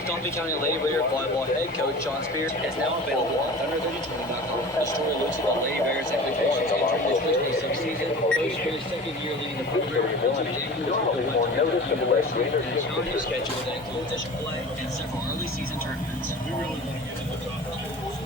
With Dumpy County Lady Raider volleyball head coach John Spears is now available on Thunder3020.com. The story looks at the Lady Bears' expectations entering this 2026 season. Coach Spears' second year leading the program will schedule that includes district play and several early season tournaments. We really want to get to the top.